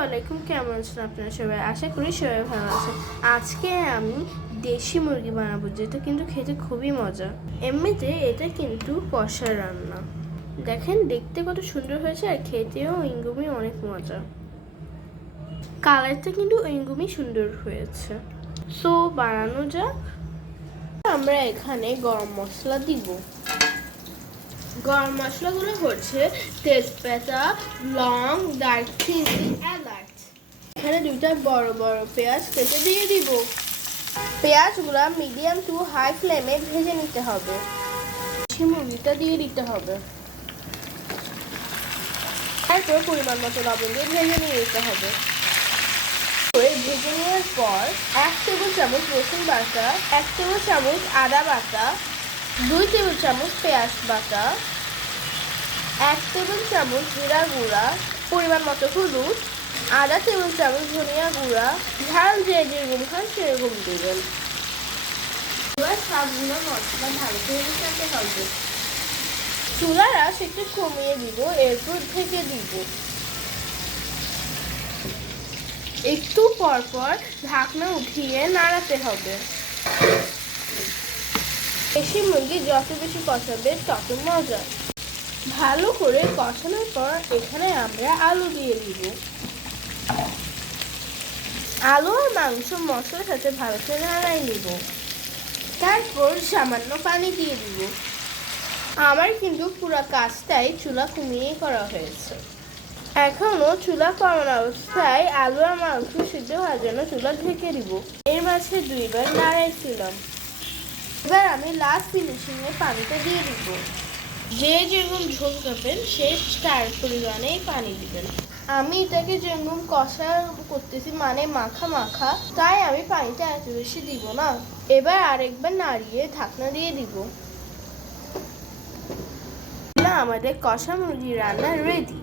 আসসালামু আলাইকুম, কেমন আছেন আপনারা সবাই? আশা করি সবাই ভালো আছেন। আজকে আমি দেশি মুরগি বানাবো, যেটা কিন্তু খেতে খুবই মজা। এমনিতে এটা কিন্তু কষা রান্না। দেখেন দেখতে কত সুন্দর হয়েছে, আর খেতেও ইঙ্গুমি অনেক মজা। কালারটা কিন্তু ইঙ্গুমি সুন্দর হয়েছে। সো বানানো যাক। আমরা এখানে গরম মশলা দিব। গরম মশলাগুলো হচ্ছে তেজপাতা, লং, দারচিনি, এলাচ। এখানে দুইটা বড় বড় পেঁয়াজ কেটে দিয়ে দিব। পেঁয়াজগুলো মিডিয়াম টু হাই ফ্লেমে ভেজে নিতে হবে। মুরগিটা দিয়ে দিতে হবে। তারপর পরিমাণ মতো লবণ দিয়ে ভেজে নিয়ে নিতে হবে। ভেজে নেওয়ার পর 1 টেবিল চামচ রসুন বাটা, 1 টেবিল চামচ আদা বাটা, 2 টেবিল চামচ পেঁয়াজ বাটা, 1 টেবিল চামচ জিরা গুঁড়া, পরিমাণ মতো হলুদ, আধা টেবিল চামচ ধনিয়া গুঁড়া, ঝাল যে যেরকম খান সেরকম দেবেন। এবার সবগুলো মশলা ভালো করে মিশাতে হবে। চুলার আঁচ একটু কমিয়ে দিব, এরপর ঢেকে দিব। একটু পর পর ঢাকনা উঠিয়ে নাড়াতে হবে। দেশি মুরগি যত বেশি কষাবে তত মজা। ভালো করে কষানোর পর এখানে আমরা আলু দিয়ে দিব। আলু আর মাংস মশলার সাথে ভালো করে নাড়াই নিব। তারপর সামান্য পানি দিয়ে দিব। আমার কিন্তু পুরো কাজটাই চুলা কমিয়েই করা হয়েছে। এখনো চুলা কমানো অবস্থায় আলু আর মাংস সিদ্ধ হওয়ার জন্য চুলা ঢেকে দিব। এর মাঝে 2 বার নাড়াইছিলাম। এবার আমি লাস্ট ফিনিশিংয়ে পানিটা দিয়ে দিব। যে যেরকম ঝোল খাবেন সে তার পরিমাণেই পানি দিবেন। আমি এটাকে যেরকম কষা করতেছি, মানে মাখা মাখা, তাই আমি পানিটা এত বেশি দিব না। এবার আরেকবার নাড়িয়ে ঢাকনা দিয়ে দিব। আমাদের কষা মুরগি রান্না রেডি।